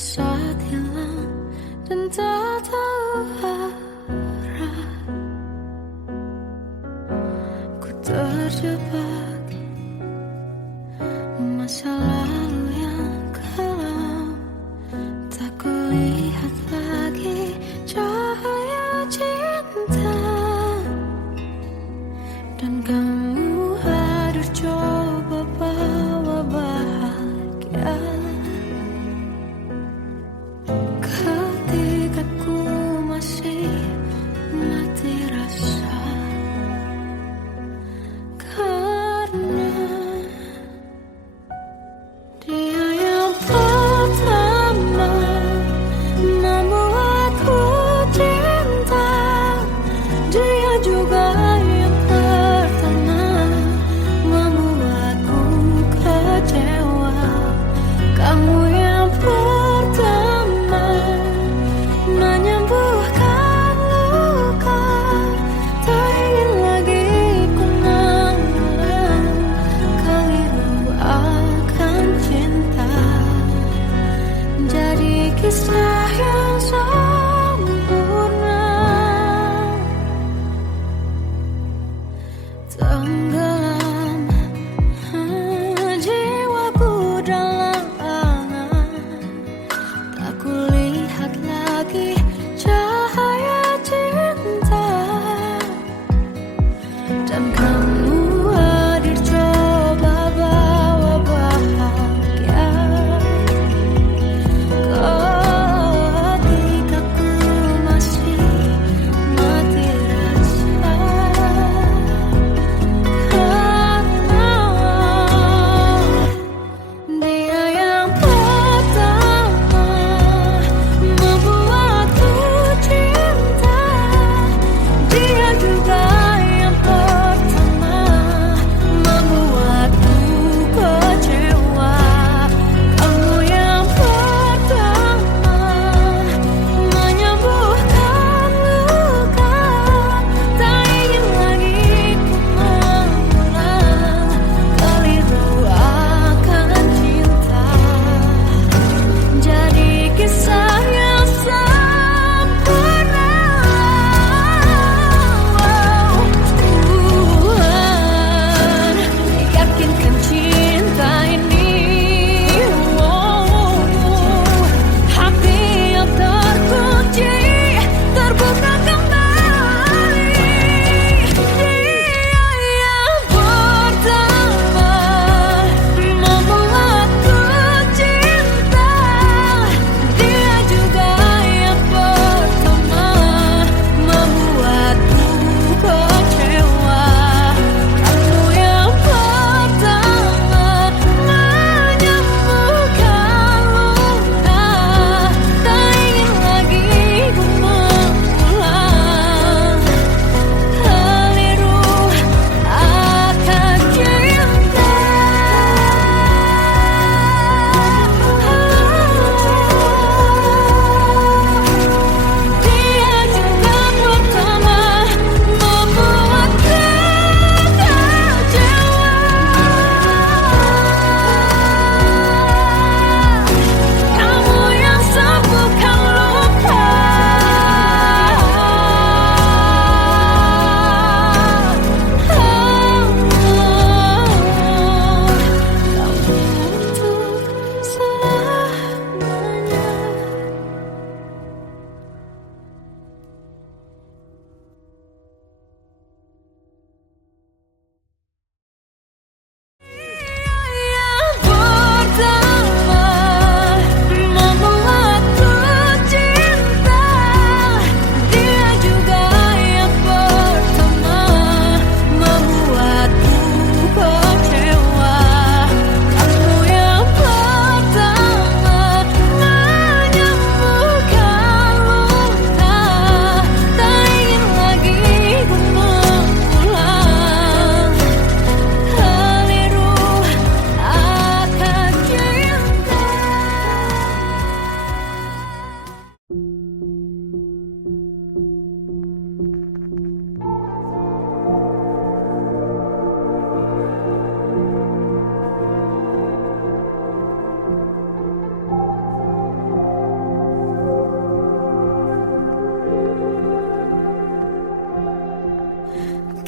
saat hilang dan tak tahu arah. Ku terjebak masa lalu yang kelam, tak kulihat lagi cahaya cinta. Dan kamu hadir coba bawa bahagia ketika ku masih mati rasa.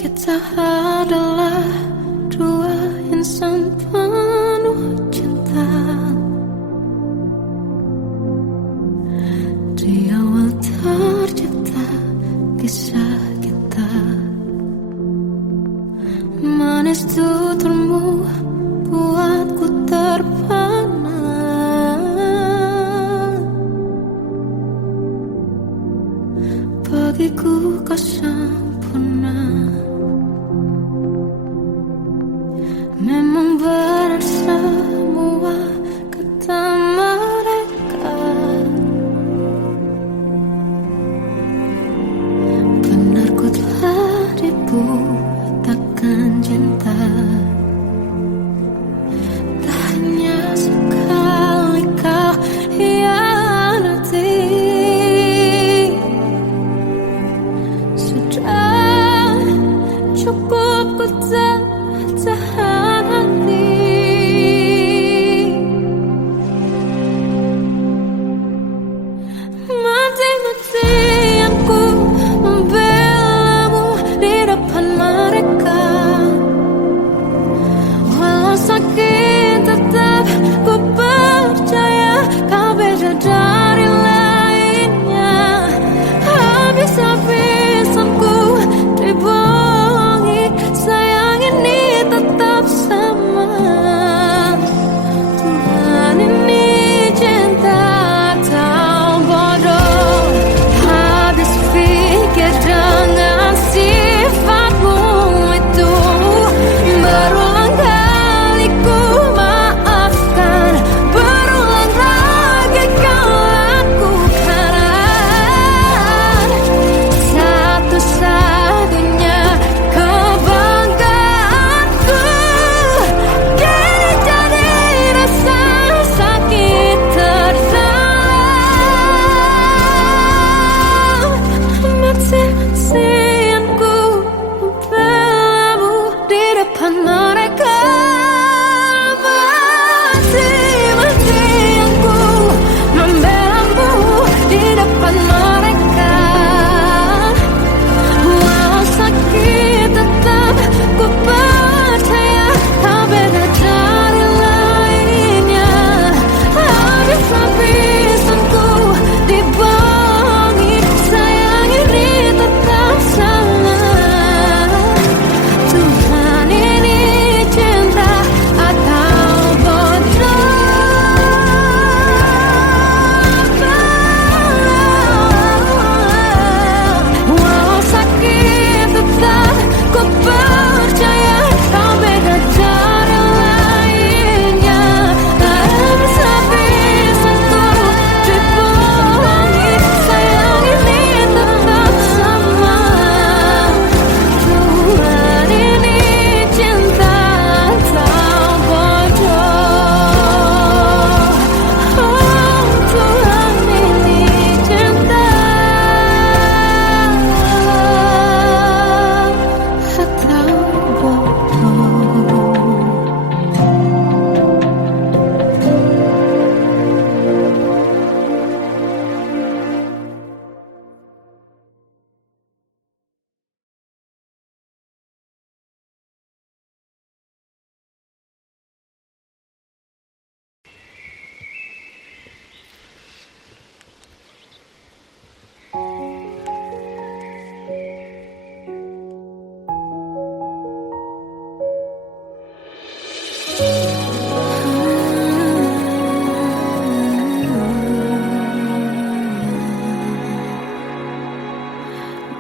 Kita adalah dua insan penuh cinta. Di awal tercipta kisah kita, manis tuturmu buatku terpana. Bagiku kau sempurna. Memang benar semua kata mereka, benar ku telah dibutakan cinta. Tak hanya sekali kau hianati, sudah cukup ku tahan hati. Mati-matian ku membelamu di depan mereka. Walau sakit tetap ku percaya kau beda dari lainnya. Habis-habisan ku dibohongi, sayang ini tetap sama. Tuhan ini cinta atau bodoh. Habis pikir dengan sifatmu itu, berulang kali ku maafkan, berulang lagi kau lakukan. Satu-satunya kebanggaanku kini jadi rasa sakit terdalam. Mati-matian ku membelamu di depan mereka. Mati-matian ku membelamu di depan mereka. Walau sakit tetap ku percaya kau beda dari lainnya. Habis-habisan ku dibohongi, sayang ini tetap sama. Tuhan ini cinta atau bodoh. Walau sakit tetap ku percaya kau beda dari lainnya. Habis-habisan ku dibohongi, sayang ini tetap sama. Tuhan ini cinta atau bodoh. Oh, Tuhan ini cinta atau bodoh.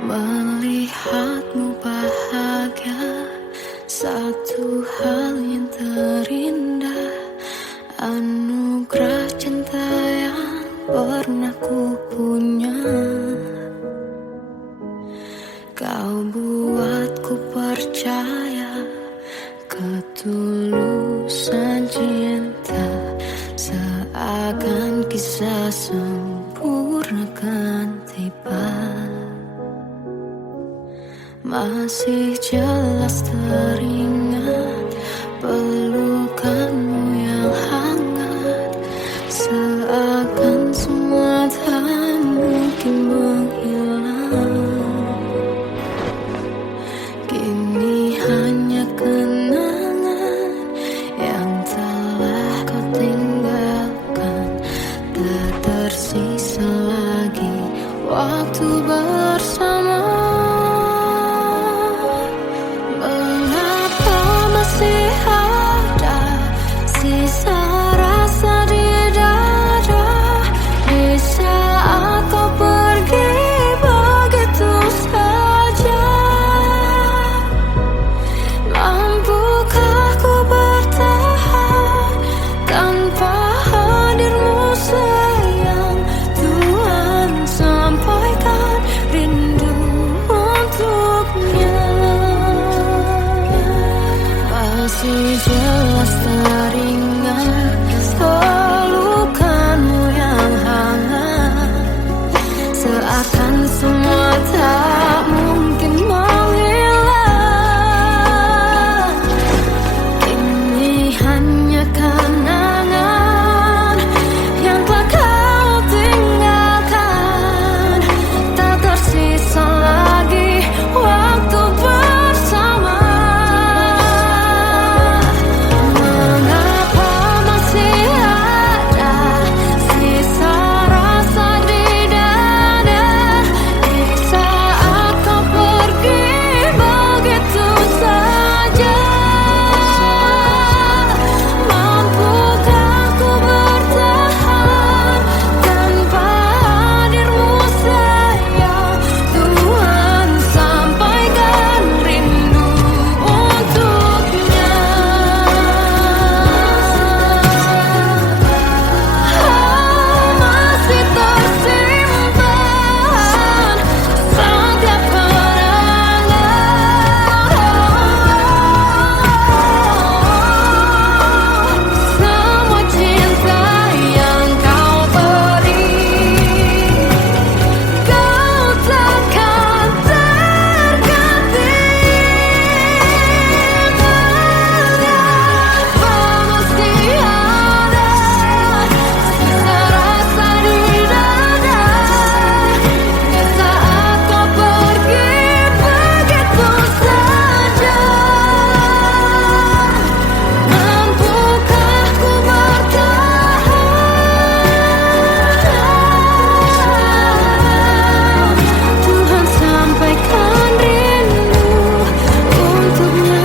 Melihatmu bahagia, satu hal yang terindah, anugerah cinta yang pernah ku punya. Kau buatku percaya ketulusan cinta, seakan kisah sempurna kan tiba. Masih jelas teringat pelukanmu yang hangat, seakan semua tak mungkin menghilang. Kini waktu bersama. Mengapa masih ada sisa rasa di dada di saat kau pergi begitu saja? Mampukah ku bertahan tanpa hadirmu sayang? Tuhan, sampaikan rindu untuknya. Masih jelas teringat pelukanmu yang hangat, seakan semua tak mungkin menghilang. Ini hanya kenangan yang telah kau tinggalkan. Tak tersisa lagi waktu bersama. Mengapa masih ada sisa rasa di dada di saat kau pergi begitu saja? Mampukah ku bertahan tanpa hadirmu sayang? Tuhan, sampaikan rindu untuknya. Masih tersimpan setiap kenangan, semua cinta yang kau beri. Kau takkan terganti. Mengapa masih ada sisa rasa di dada di saat kau pergi begitu saja? Mampukah ku bertahan? Tuhan, sampaikan rindu untuknya.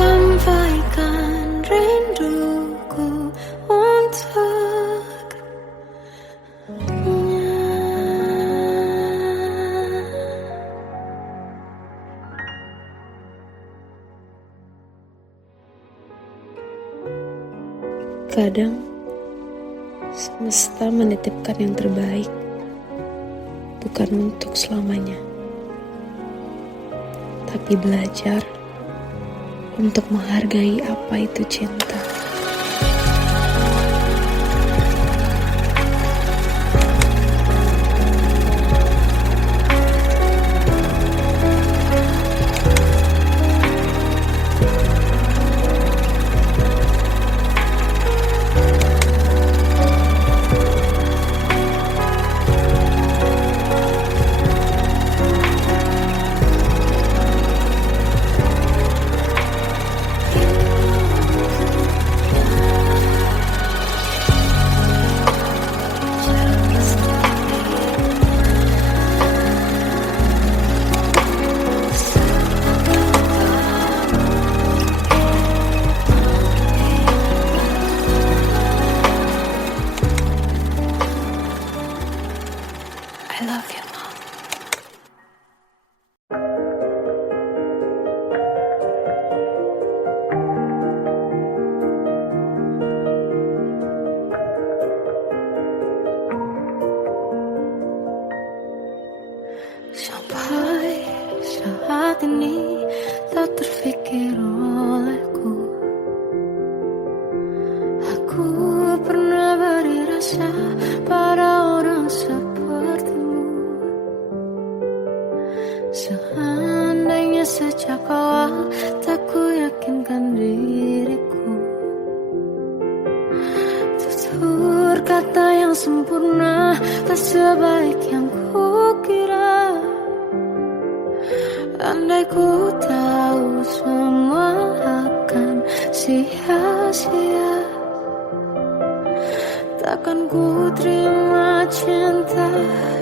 Sampaikan rinduku untuknya. Kadang semesta menitipkan yang terbaik, bukan untuk selamanya, tapi belajar untuk menghargai apa itu cinta. I love you, Mom. Sampai saat ini tak terfikir olehku, aku pernah beri rasa pada orang sepertimu. Seandainya sejak awal tak ku yakinkan diriku, tutur kata yang sempurna tak sebaik yang kukira. Andai ku tahu semua akan sia-sia. takkan ku terima cinta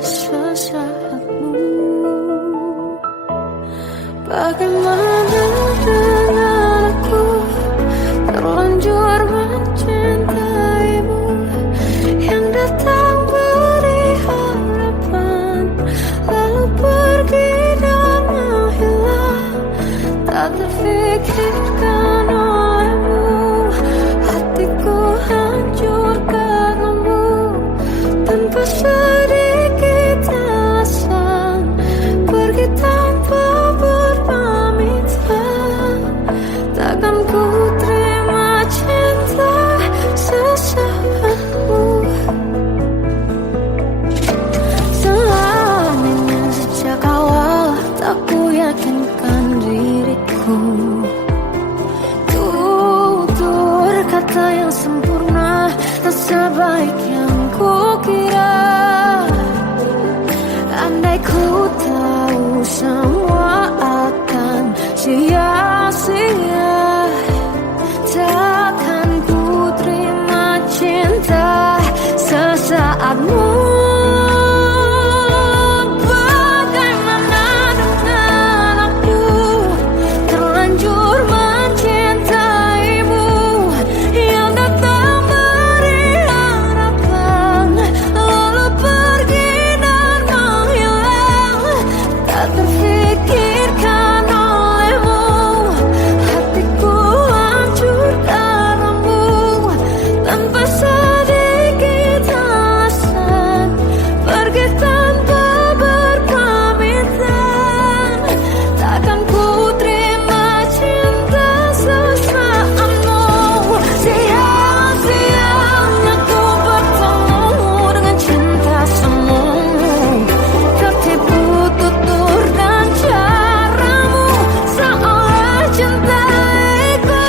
sesaatmu. Bagaimana dengan aku terlanjur mencintaimu, yang datang beri harapan lalu pergi dan menghilang, tak terfikirkan olehmu. Hatiku hancur karenamu, tanpa sedikit alasan, pergi tanpa berpamitan. Takkan ku terima cinta sesaatmu. Selama sejak awal tak ku yakinkan diriku, tutur kata yang sempurna tak sebaik yang ku kira. Andai ku tahu semua akan sia-sia, takkan ku terima cinta sesaatmu. Bagaimana dengan aku terlanjur mencintaimu, yang datang beri harapan lalu pergi dan menghilang, tak terfikirkan olehmu. Hatiku hancur karenamu, tanpa sedikit alasan, pergi tanpa berpamitan. Takkan ku terima cinta sesaatmu. Sia-sianya ku bertemu dengan cinta semu, tertipu tutur dan caramu, seolah cintaiku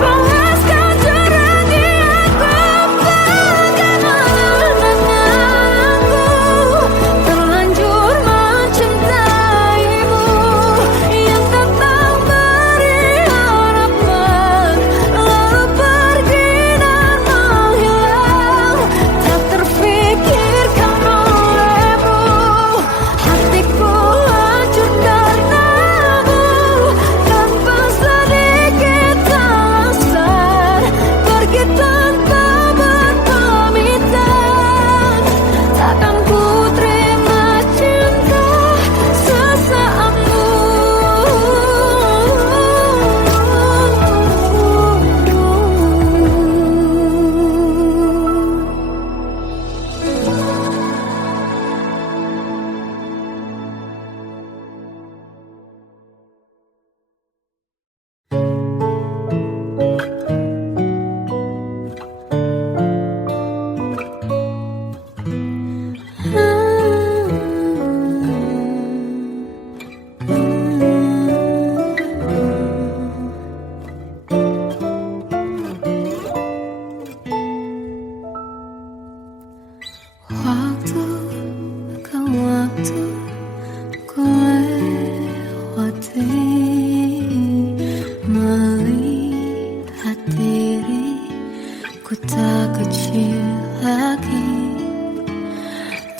panaskan jerangi aku. Bagaimana dengan aku terlanjur mencintaimu, yang datang beri harapan lalu pergi dan menghilang, tak terfikirkan olehmu. Hatiku hancur karenamu, tanpa sedikit alasan, pergi tanpa berpamitan. Takkan ku terima cinta sesaatmu. Waktu ke waktu ku lewati, melihat diriku tak kecil lagi.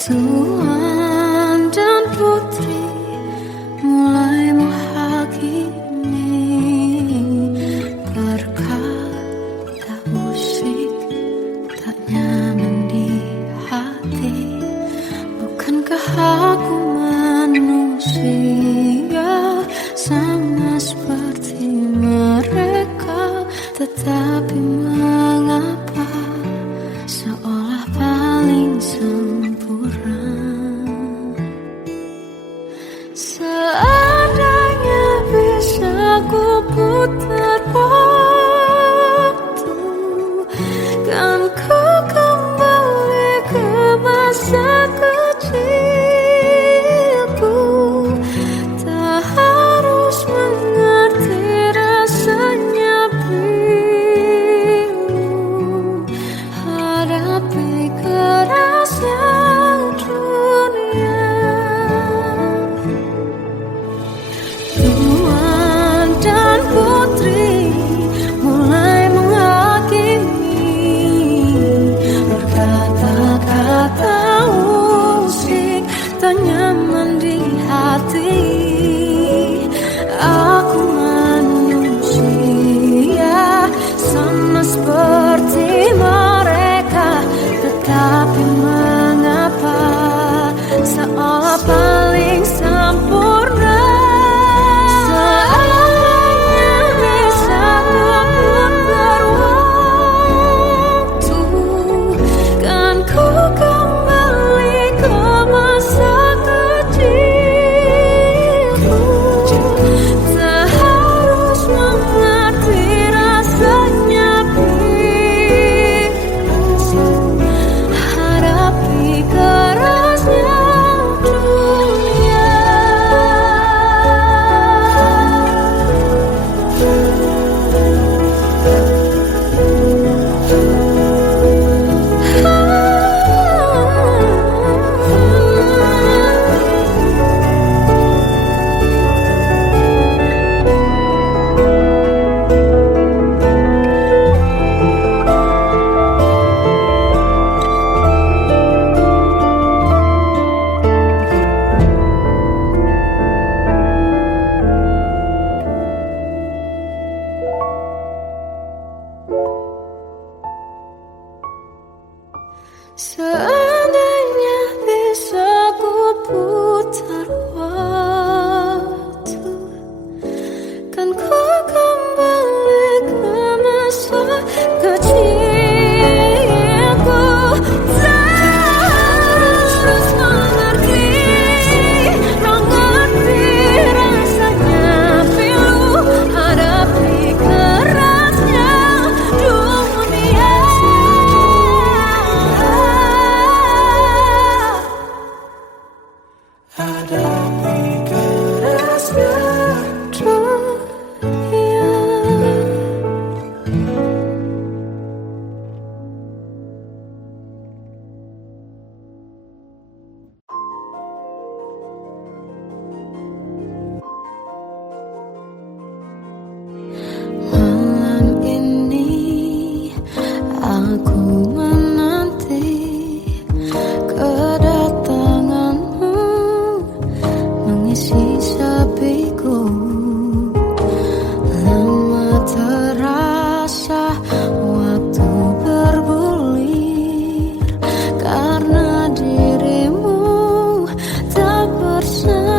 Tuan dan putri mulai menghakimi, berkata musik tak nyaman di hati. Bukankah aku manusia sama seperti mereka, tetapi mengapa seolah paling sempurna. Seandainya bisa ku putar waktu, kan ku kembali ke masa kecilku. Terus mengerti, mengerti rasanya pilu hadapi kerasnya dunia. Hadapi kerasnya dunia. Malam ini aku menanti kedatanganmu mengisi sepiku. Lama terasa waktu bergulir karena dirimu tak bersamaku.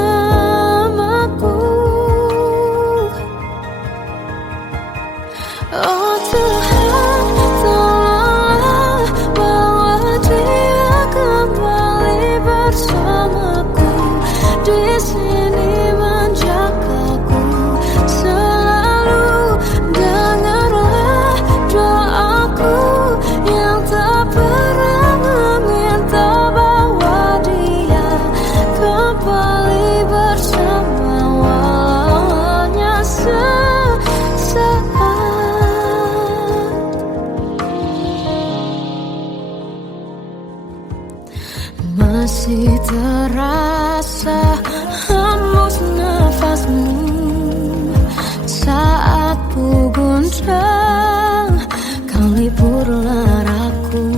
Oh Tuhan, tolonglah bawa dia kembali bersamaku. Di sini menjagaku selalu. Dengarlah doaku yang tak pernah meminta, bawa dia kembali bersama walau hanya sesaat. Masih terasa hembus nafasmu saat ku guncang kau liburlah aku.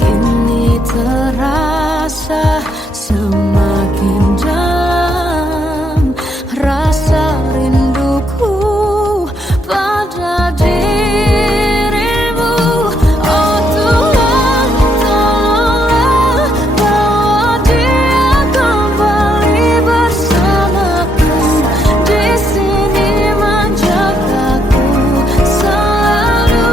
Kini terasa semakin dalam rasa rinduku pada dirimu. Oh Tuhan, tolonglah bawa dia kembali bersamaku. Di sini menjagaku selalu.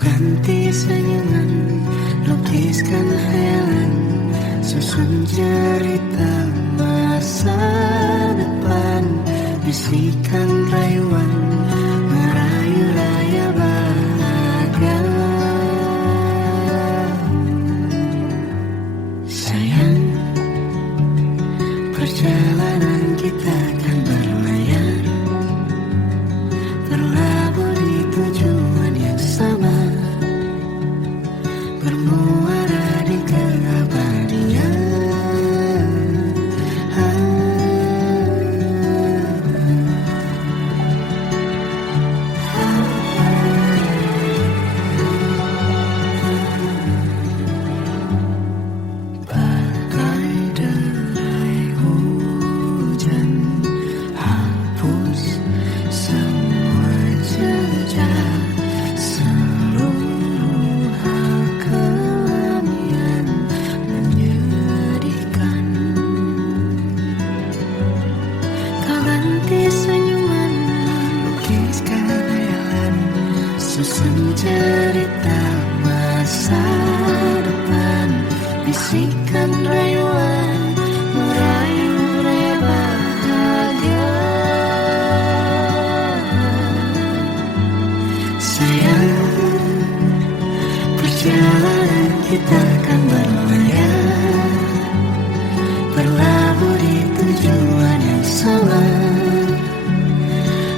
ganti senyuman, lukiskan hayalan, susun cerita masa depan, bisikan rayuan, merayu raya bahagia. Sayang, perjalanan kita akan berlayar, berlabuh di tujuan yang sama, bermuara di keabadian. Bagai derai hujan, hapus semua jejak, seluruh hal kelam yang menyedihkan. Kau ganti senyuman, lukiskan hayalan, susun cerita masa depan, bisikan rayuan, merayu raya bahagia. Sayang, perjalanan kita akan berlayar, berlabuh di tujuan yang sama,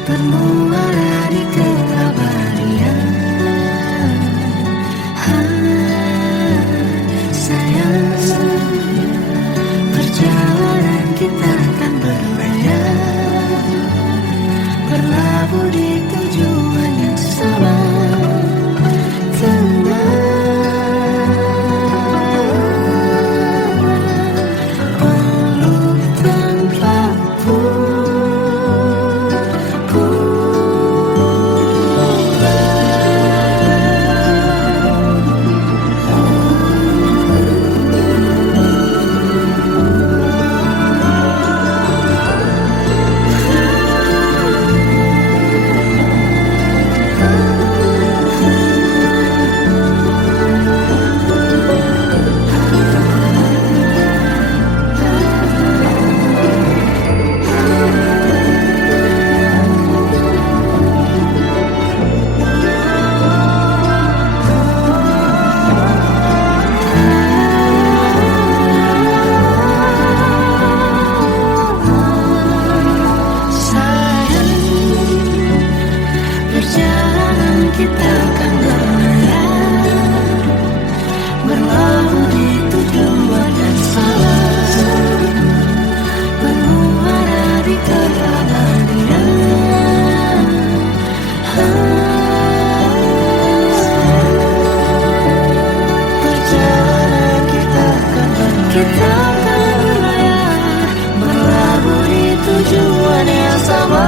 bermuara di keabadian. Sayang, perjalanan kita akan berlayar, berlabuh di tujuan yang sama. Peluk tanpa kita akan berlayar, berlabuh di tujuan yang sama, bermuara di keabadian. Perjalanan kita akan berlayar, berlabuh di tujuan yang sama.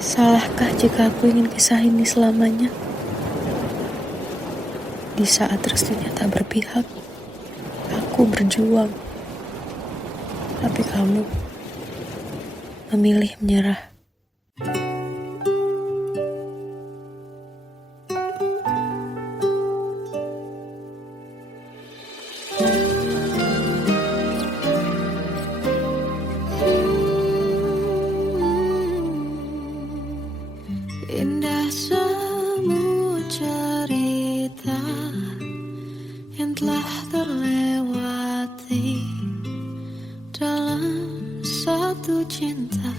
Salahkah jika aku ingin kisah ini selamanya? Di saat restunya tak berpihak, aku berjuang. Tapi kamu memilih menyerah. Indah semua cerita yang telah terlewati dalam satu cinta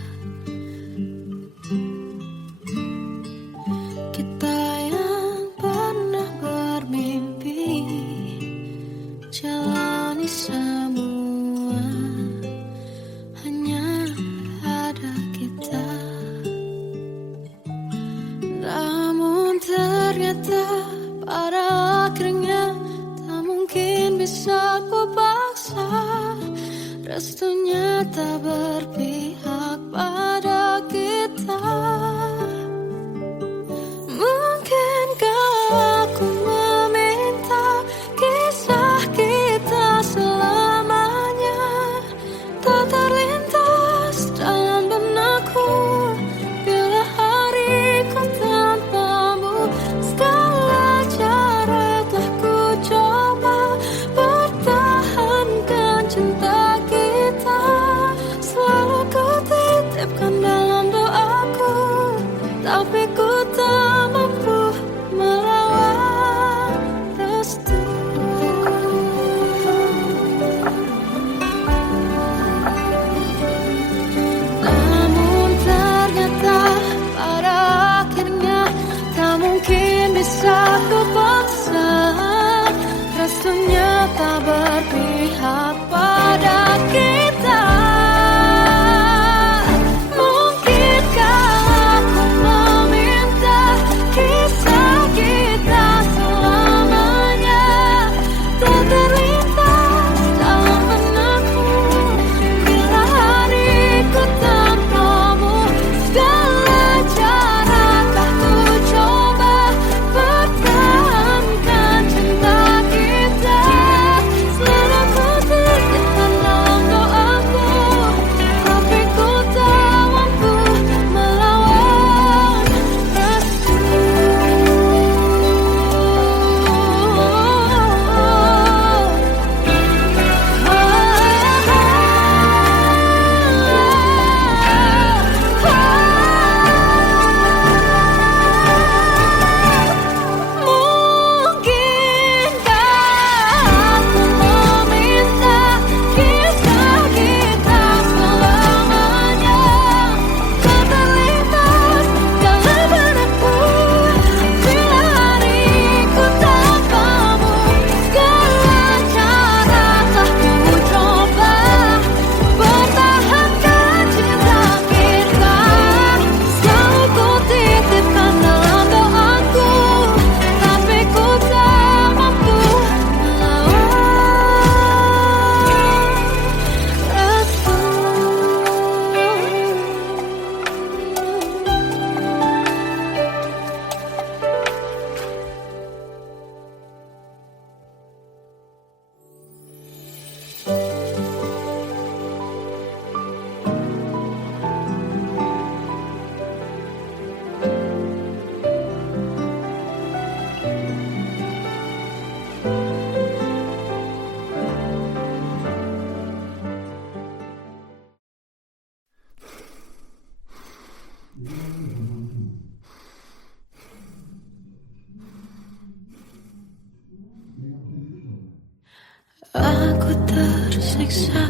tersiksa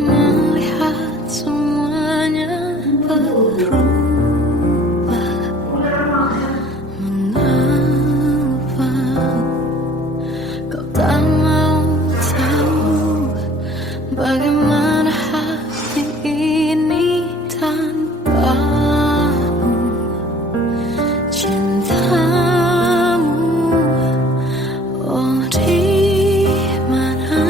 melihat semuanya berubah. Mengapa kau tak mau tahu bagaimana hati ini tanpamu? Cintamu, oh di mana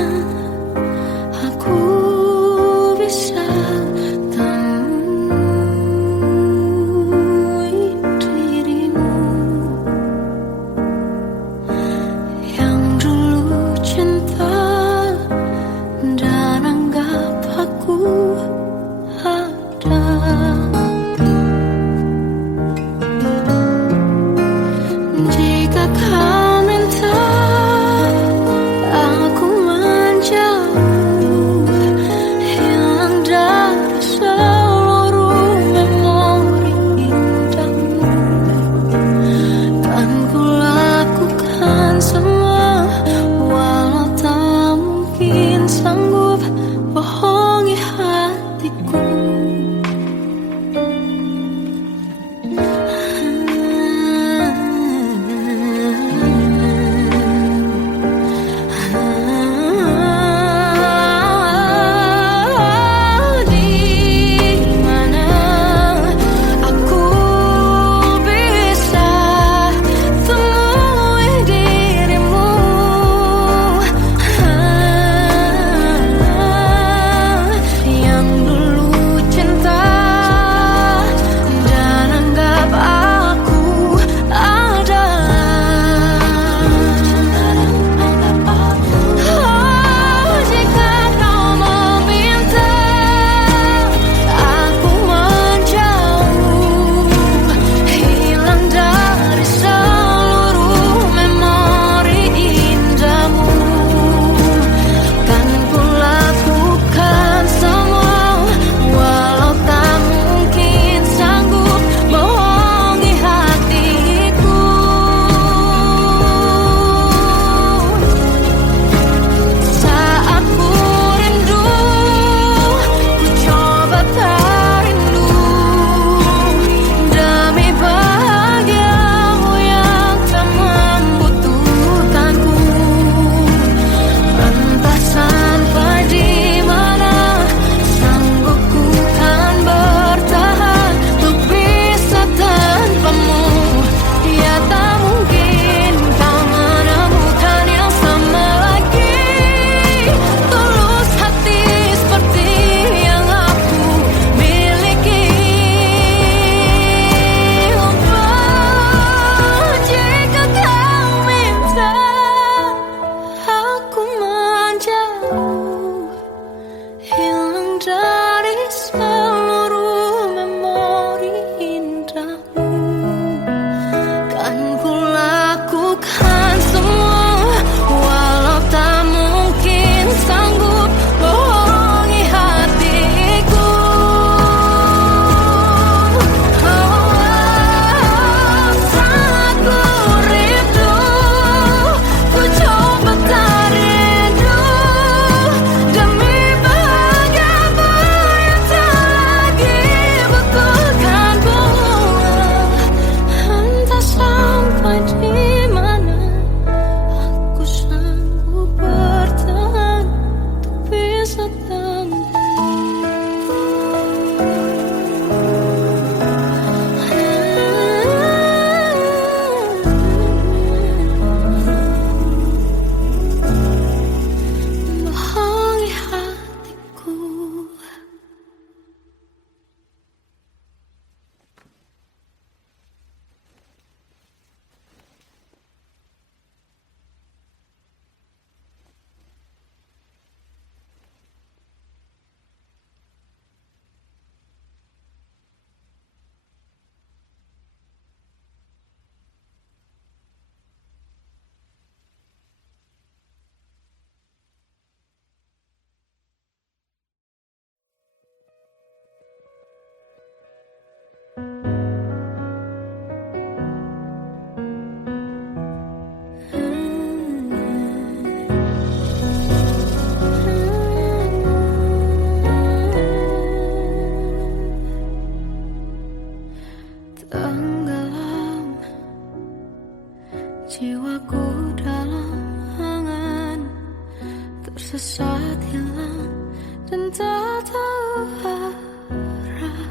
arah.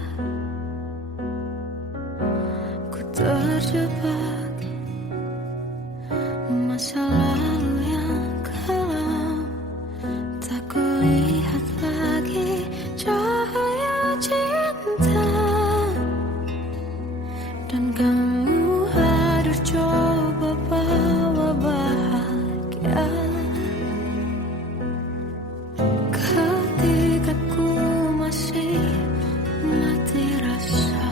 Ku terjebak masa lalu yang kelam. Tak kulihat lagi cahaya cinta. Dan kamu hadir coba bawa bahagia. Ketika ku masih mati rasa,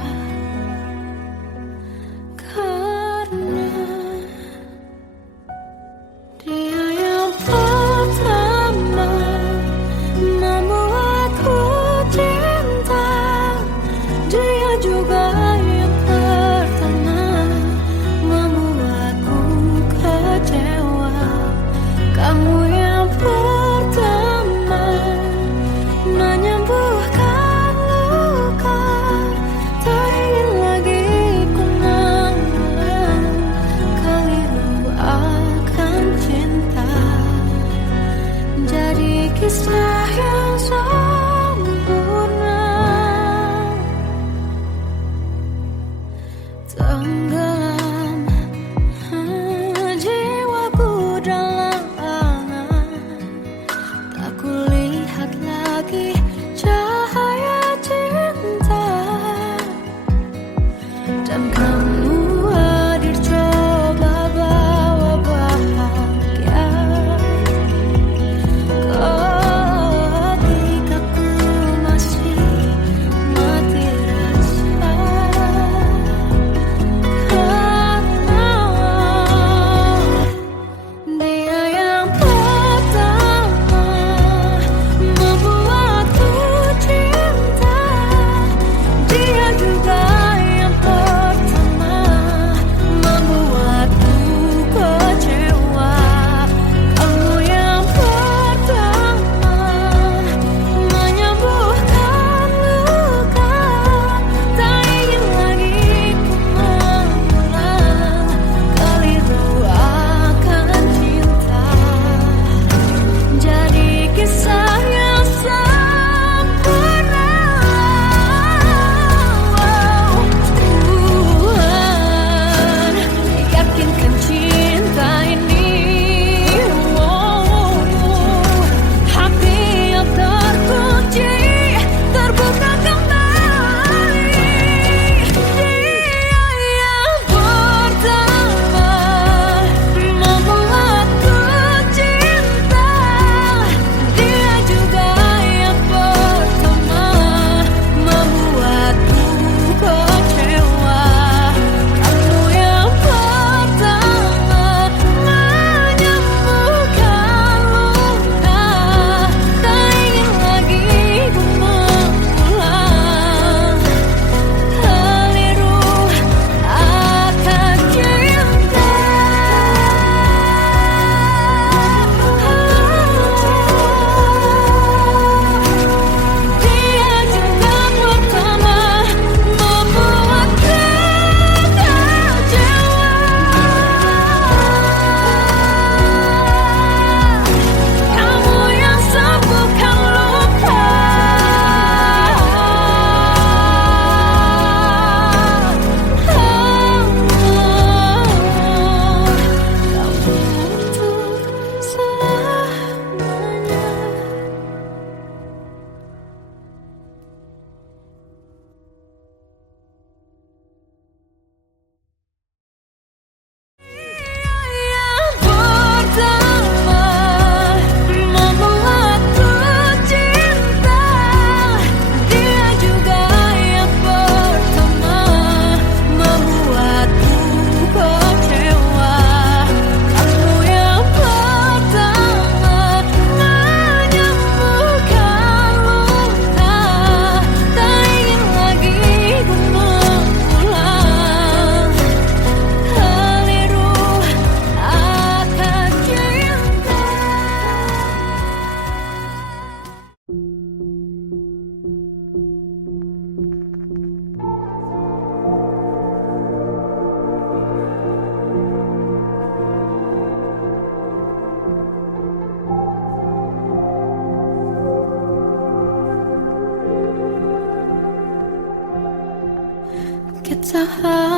Kita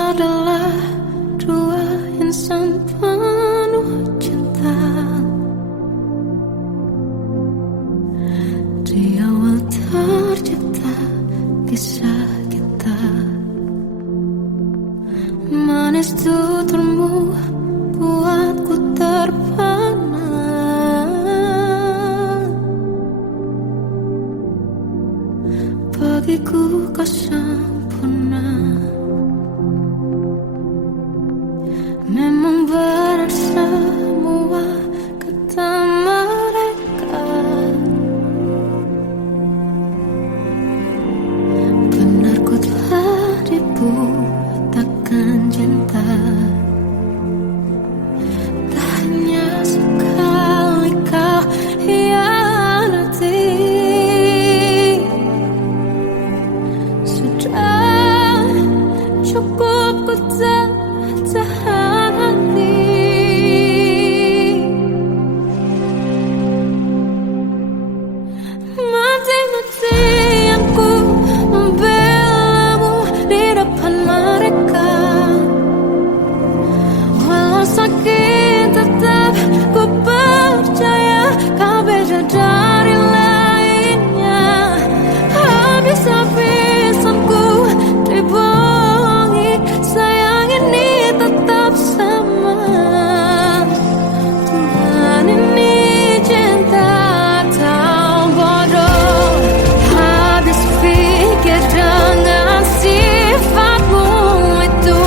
adalah dua insan penuh cinta. Di awal tercipta kisah kita. Manis tuturmu buatku terpana. Bagiku kau sempurna. Memang benar semua kata mereka. Benar ku telah dibutakan cinta. Tak hanya sekali kau hianati. Sudah cukup ku tahan hati. Mati-matian ku membelamu di depan mereka. Walau sakit tetap ku percaya kau beda dari lainnya. Habis-habisan ku dibohongi, sayang ini tetap sama. Tuhan ini cinta atau bodoh. Habis pikir dengan sifatmu itu.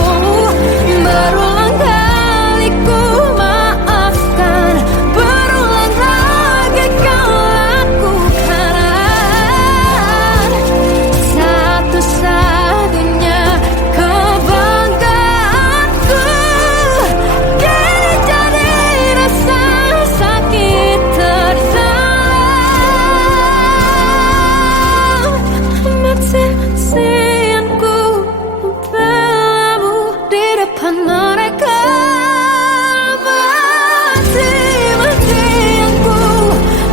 Berulang kali ku maafkan, berulang lagi kau lakukan. Satu-satunya kebanggaanku kini jadi rasa sakit terdalam. Mati-matian ku membelamu di depan mereka. Mati-matian ku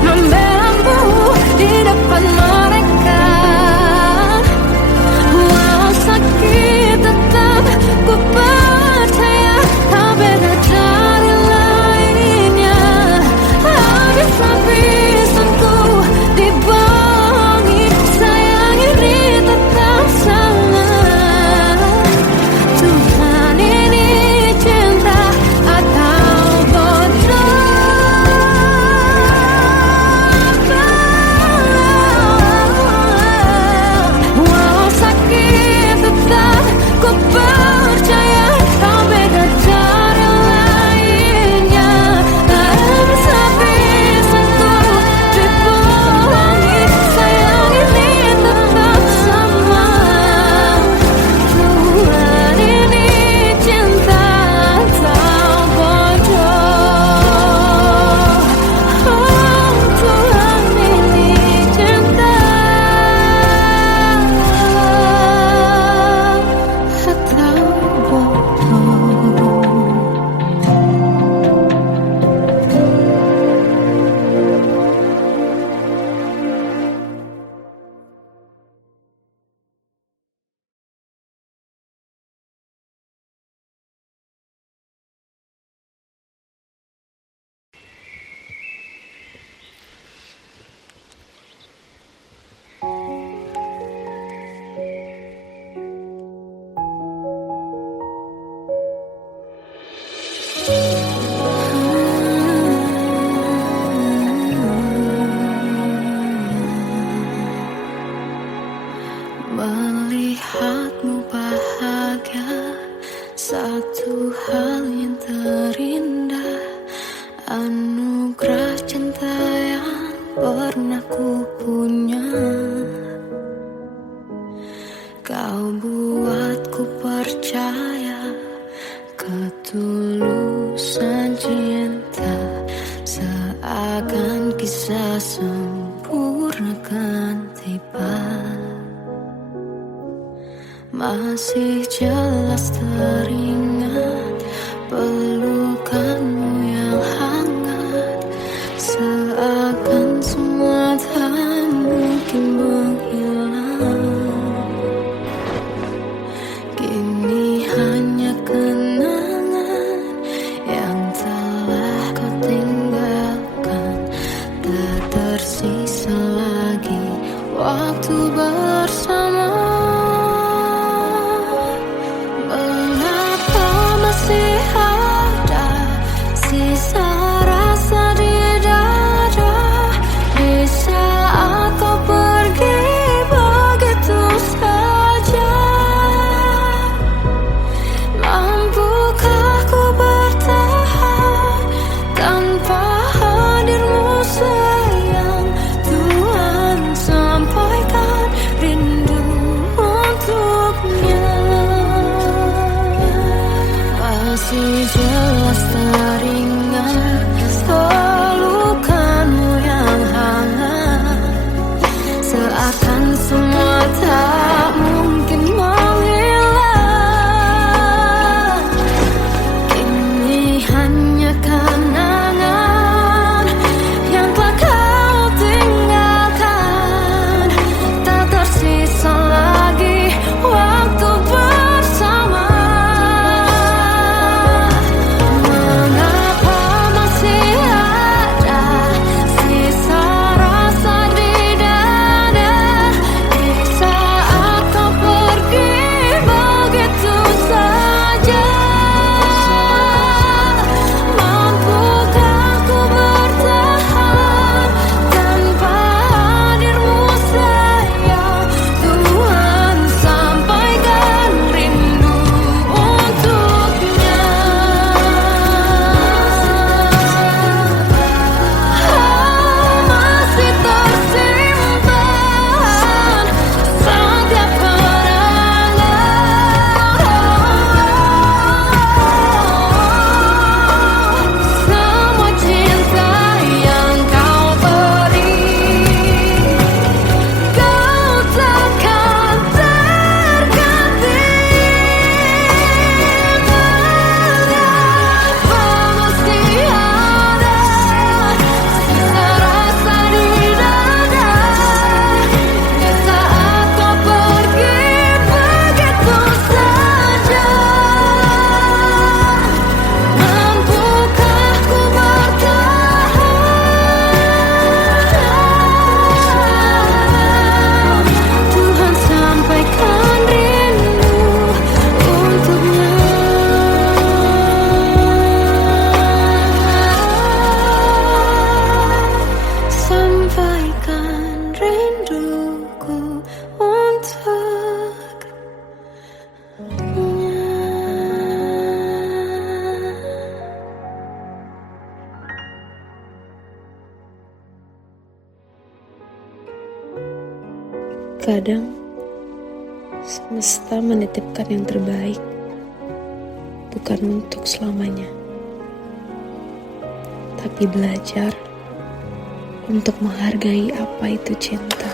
membelamu di depan mereka. Walau sakit tetap ku percaya kau beda dari lainnya. Habis-habisan ku dibohongi, sayang ini tetap sama. Tuhan ini cinta atau bodoh. Walau sakit tetap ku percaya kau beda dari lainnya. Habis-habisan ku dibohongi, sayang ini tetap sama. Tuhan ini cinta atau bodoh. Oh, Tuhan ini cinta atau bodoh. Melihatmu bahagia, satu hal yang terindah. Anugerah cinta yang pernah ku punya. Kau buatku percaya ketulusan cinta. Seakan kisah sempurna kan tiba. Masih jelas teringat pelukanmu yang hangat. Seakan semua tak mungkin menghilang. Kini tak mungkin menghilang. Ini hanya kenangan yang telah kau tinggalkan. Tak tersisa lagi waktu bersama. Mengapa masih ada sisa rasa di dada di saat kau pergi begitu saja? Mampukah ku bertahan tanpa hadirmu sayang? Tuhan, sampaikan rindu untuknya. Masih tersimpan setiap kenangan, semua cinta yang kau beri. Kau takkan terganti. Mengapa masih ada sisa rasa di dada di saat kau pergi begitu saja? Mampukah ku bertahan? Tuhan, sampaikan rindu untuknya. Sampaikan rinduku untuknya. Kadang semesta menitipkan yang terbaik, bukan untuk selamanya, tapi belajar untuk menghargai apa itu cinta.